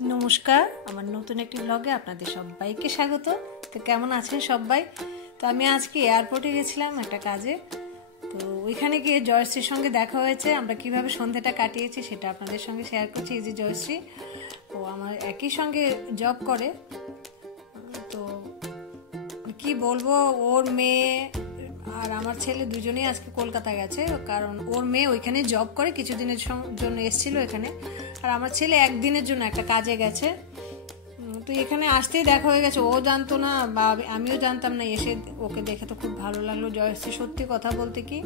নমস্কার, আমার নতুন একটি ব্লগে আপনাদের সবাইকে স্বাগত। তো কেমন আছেন সবাই? তো আমি আজকে এয়ারপোর্টে গেছিলাম একটা কাজে। তো ওইখানে গিয়ে জয়শ্রীর সঙ্গে দেখা হয়েছে। আমরা কিভাবে সন্ধ্যাটা কাটিয়েছি সেটা আপনাদের সঙ্গে শেয়ার করছি। এই যে জয়শ্রী, ও আমার একই সঙ্গে জব করে। তো কি বলবো, ওর মেয়ে আর আমার ছেলে দুজনেই আজকে কলকাতা গেছে, কারণ ওর মেয়ে ওইখানে জব করে, কিছুদিনের জন্য এসেছিল এখানে। আর আমার ছেলে একদিনের জন্য একটা কাজে গেছে। তো এখানে আসতেই দেখা হয়ে গেছে। ও জানতো না বা আমিও জানতাম না, এসে ওকে দেখে তো খুব ভালো লাগলো। জয়শ্রী সত্যি কথা বলতে কি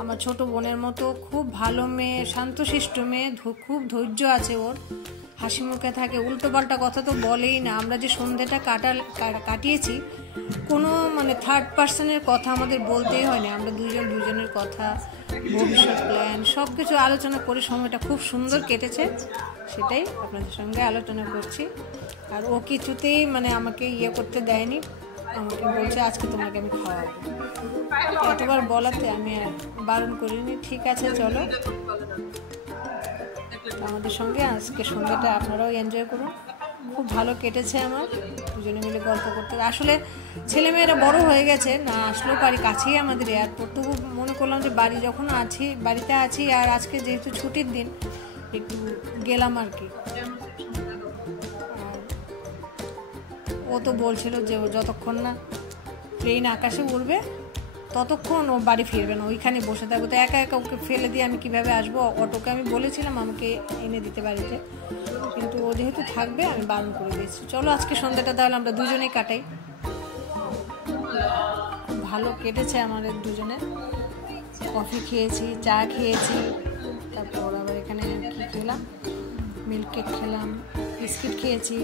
আমার ছোট বোনের মতো খুব ভালো মেয়ে, শান্তশিষ্ট মেয়ে, খুব ধৈর্য আছে ওর, হাসি মুখে থাকে, উল্টোপাল্টা কথা তো বলেই না। আমরা যে সন্ধ্যেটা কাটিয়েছি, কোনো থার্ড পার্সনের কথা আমাদের বলতেই হয়নি। আমরা দুজনের কথা, ভবিষ্যৎ প্ল্যান সব কিছু আলোচনা করে সময়টা খুব সুন্দর কেটেছে। সেটাই আপনাদের সঙ্গে আলোচনা করছি। আর ও কিছুতেই আমাকে করতে দেয়নি, আমাকে বলছে আজকে তোমাকে আমি খাওয়াবো। এতবার বলাতে আমি আর বারণ করিনি। ঠিক আছে চলো, আমাদের সঙ্গে আজকে সন্ধ্যাটা আপনারাও এনজয় করুন। খুব ভালো কেটেছে আমার, দুজনে মিলে গল্প করতে। আসলে ছেলেমেয়েরা বড় হয়ে গেছে, না আসলেও পারি, কাছেই আমাদের এয়ারপোর্ট। তবু মনে করলাম যে বাড়িতে আছি আর আজকে যেহেতু ছুটির দিন একটু গেলাম আর কি। ও তো বলছিল যে ও যতক্ষণ না প্লেন আকাশে উড়বে ততক্ষণ ও বাড়ি ফিরবে না, ওইখানে বসে থাকবে। তো একা একা ওকে ফেলে দিয়ে আমি কিভাবে আসবো? অটোকে আমি বলেছিলাম আমাকে এনে দিতে বাড়িতে, কিন্তু ও যেহেতু থাকবে আমি বারণ করে দিয়েছি। চলো আজকে সন্ধ্যাটা তাহলে আমরা দুজনেই কাটাই। খুব ভালো কেটেছে আমাদের দুজনে। কফি খেয়েছি, চা খেয়েছি, তারপর আবার এখানে কী খেলাম, মিল্ক কেক খেলাম, বিস্কিট খেয়েছি।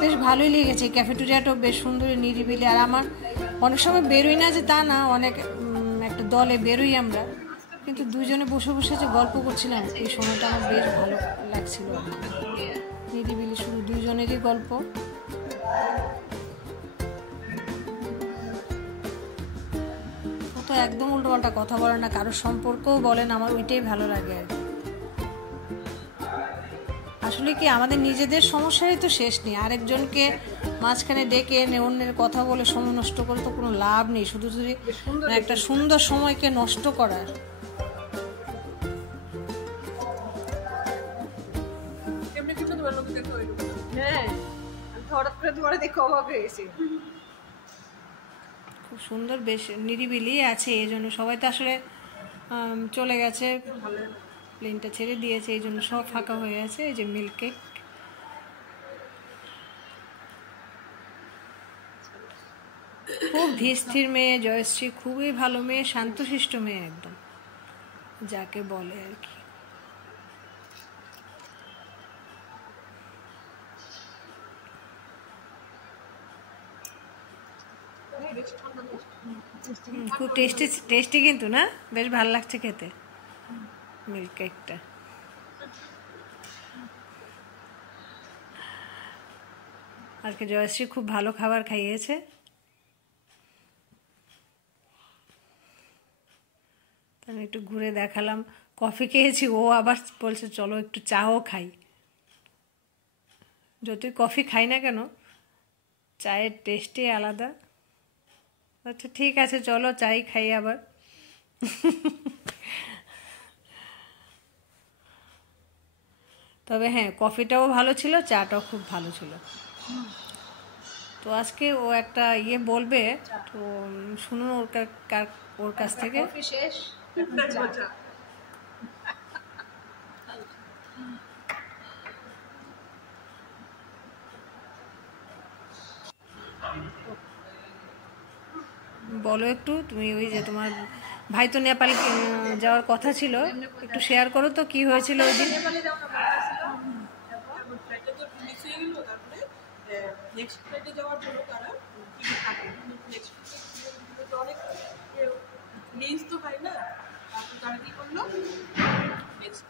বেশ ভালোই লেগেছে। ক্যাফেটেরিয়াটাও বেশ সুন্দর, নিরিবিলি। আর আমার অনেক সময় বেরোই না যে তা না, অনেক একটা দলে বেরোই আমরা, কিন্তু দুজনে বসে বসে যে গল্প করছিলাম এই সময়টা আমার বেশ ভালো লাগছিল। নিরিবিলি, শুধু দুজনেরই গল্প। ও তো একদম উল্টোপাল্টা কথা বলে না, কারোর সম্পর্কও বলেন, আমার ওইটাই ভালো লাগে আর কি। আসলে কি আমাদের নিজেদের সমস্যারই তো শেষ নেই, আরেকজনকে মাঝখানে ডেকে এনে অন্যের কথা বলে সময় নষ্ট করে তো কোনো লাভ নেই, শুধু যদি একটা সুন্দর সময়কে নষ্ট করার। খুব সুন্দর, বেশ নিরিবিলি আছে, এই জন্য সবাই তো আসলে চলে গেছে, প্লেনটা ছেড়ে দিয়েছে, এই জন্য সব ফাঁকা হয়ে আছে। এই যে মিল্ক কেক, খুব ধীর মেয়ে জয়শ্রী, খুবই ভালো মেয়ে, শান্তশিষ্ট মেয়ে একদম, যাকে বলে আর কি। খুব টেস্টি টেস্টি কিন্তু, না বেশ ভালো লাগছে খেতে মিল্ক কেকটা। আজকে জয়শ্রী খুব ভালো খাবার খাইয়েছে। আমি একটু ঘুরে দেখালাম, কফি খেয়েছি, ও আবার বলছে চলো একটু চাও খাই। যতই কফি খাই না কেন, চায়ের টেস্টই আলাদা। আচ্ছা ঠিক আছে চলো চাই খাই আবার। তবে হ্যাঁ, কফিটাও ভালো ছিল, চাটাও খুব ভালো ছিল। তো আজকে ও একটা বলবে, তো শুনুন ওর কাছ থেকে। বলো একটু, তুমি ওই যে তোমার ভাই তো নেপাল যাওয়ার কথা ছিল, একটু শেয়ার করো তো কি হয়েছিল ওই দিন। নেক্সট ফ্লাইটে যাওয়ার জন্য তারা টিকিট কাটে, নেক্সট ফ্লাইটে অনেক লিস্ট তো হয় না। তারপর তারা কি করলো, নেক্সট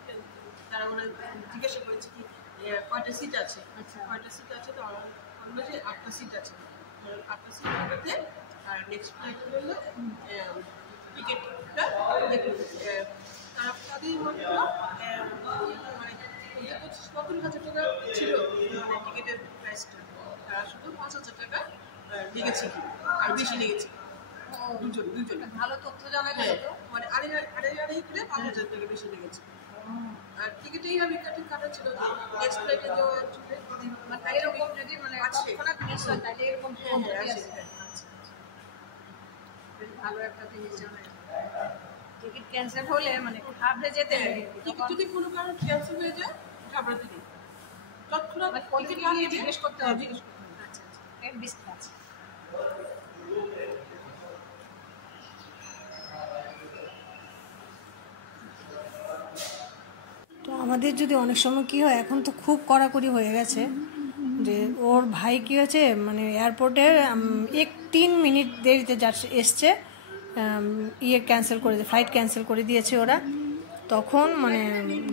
তারা ওরা জিজ্ঞাসা করেছে কি কয়টা সিট আছে, কয়টা সিট আছে, তো বললো যে 8টা সিট আছে। 8টা সিটের মধ্যে আর নেক্সট ফ্লাইটে হলো টিকিটটা তারা তাদের মধ্যে মানে 70,000 টাকা ছিল মানে টিকিটের প্রাইসটা, শুধু 5,000 টাকা লেগেছে কি, আর বেশি লেগেছে দুজন। ভালো তথ্য জানা গেল তো। মানে আড়াই করে 5,000 টাকা বেশি লেগেছে। আর টিকিটেই আমি কাটা ছিল নেক্সট ফ্লাইটে যাওয়া মানে এরকম যদি মানে তৎক্ষণাৎ মিস হয় তাহলে এরকম ভালো একটা জিনিস জানা গেল। টিকিট ক্যান্সেল হলে মানে ঘাবড়ে যেতে নেই। টিকিট যদি কোনো কারণে ক্যান্সেল হয়ে যায় ঘাবড়াতে নেই, তৎক্ষণাৎ টিকিট নিয়ে জিজ্ঞেস করতে হবে। আচ্ছা এর বিস্তার আছে। তো আমাদের যদি অনেক সময় কি হয়, এখন তো খুব কড়াকড়ি হয়ে গেছে, যে ওর ভাই কি হয়েছে মানে এয়ারপোর্টের 3 মিনিট দেরিতে এসছে, ক্যান্সেল করে ফ্লাইট ক্যান্সেল করে দিয়েছে ওরা। তখন মানে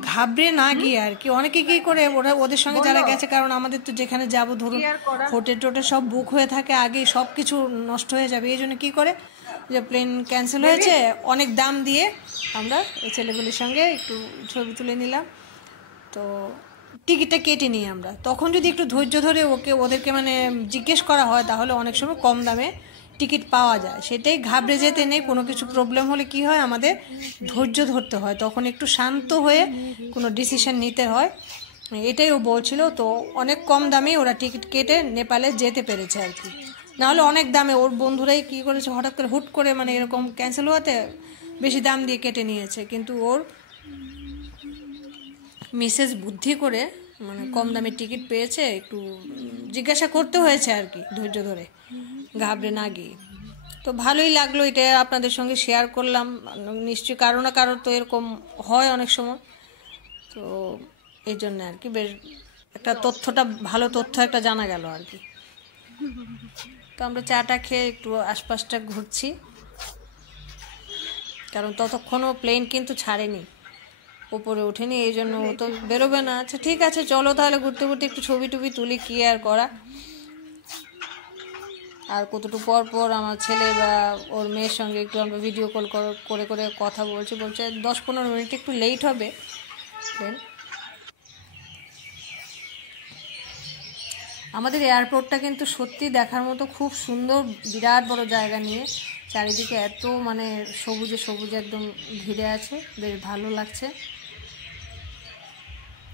ঘাবড়ে না গিয়ে আর কি, অনেকে কী করে ওদের সঙ্গে যারা গেছে, কারণ আমাদের তো যেখানে যাবো ধরুন হোটেল টোটেল সব বুক হয়ে থাকে, আগে সব কিছু নষ্ট হয়ে যাবে, এই জন্য কী করে যে প্লেন ক্যান্সেল হয়েছে অনেক দাম দিয়ে আমরা এই ছেলেগুলির সঙ্গে একটু ছবি তুলে নিলাম, তো টিকিটটা কেটে নিই আমরা। তখন যদি একটু ধৈর্য ধরে ওদেরকে মানে জিজ্ঞেস করা হয় তাহলে অনেক সময় কম দামে টিকিট পাওয়া যায়। সেটাই, ঘাবড়ে যেতে নেই। কোনো কিছু প্রবলেম হলে কি হয়, আমাদের ধৈর্য ধরতে হয়, তখন একটু শান্ত হয়ে কোনো ডিসিশন নিতে হয়। এটাই ও বলছিল। তো অনেক কম দামে ওরা টিকিট কেটে নেপালে যেতে পেরেছে আর কি, নাহলে অনেক দামে ওর বন্ধুরাই কী করেছে, হঠাৎ করে হুট করে মানে এরকম ক্যান্সেল হওয়াতে বেশি দাম দিয়ে কেটে নিয়েছে, কিন্তু ওর মিসেস বুদ্ধি করে মানে কম দামে টিকিট পেয়েছে, একটু জিজ্ঞাসা করতে হয়েছে আর কি, ধৈর্য ধরে, ঘাবড়ে না গিয়ে। তো ভালোই লাগলো, এটা আপনাদের সঙ্গে শেয়ার করলাম। নিশ্চয়ই কারো না কারোর তো এরকম হয় অনেক সময়, তো এই জন্য আর কি বেশ একটা তথ্যটা, ভালো তথ্য একটা জানা গেল আর কি। তো আমরা চাটা খেয়ে একটু আশপাশটা ঘুরছি, কারণ ততক্ষণও প্লেন কিন্তু ছাড়েনি, উপরে ওঠেনি, এই জন্য ও তো বেরোবে না। আচ্ছা ঠিক আছে, চলো তাহলে ঘুরতে ঘুরতে একটু ছবি টবি তুলি, কি আর করা। আর কতটুকু পর পর আমার ছেলে বা ওর মেয়ের সঙ্গে একটু আমরা ভিডিও কল করে করে কথা বলছে 10-15 মিনিট একটু লেট হবে দেন। আমাদের এয়ারপোর্টটা কিন্তু সত্যি দেখার মতো, খুব সুন্দর, বিরাট বড় জায়গা নিয়ে চারিদিকে এত মানে সবুজে সবুজে একদম ঘিরে আছে, বেশ ভালো লাগছে।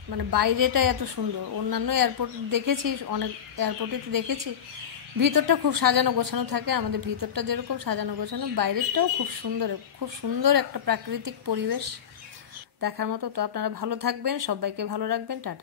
মানে বাইরেটা এত সুন্দর, অন্যান্য এয়ারপোর্ট দেখেছি, অনেক এয়ারপোর্টে তো দেখেছি ভিতরটা খুব সাজানো গোছানো থাকে, আমাদের ভিতরটা যেরকম সাজানো গোছানো, বাইরেরটাও খুব সুন্দর, খুব সুন্দর একটা প্রাকৃতিক পরিবেশ দেখার মতো। তো আপনারা ভালো থাকবেন, সবাইকে ভালো রাখবেন, টাটা।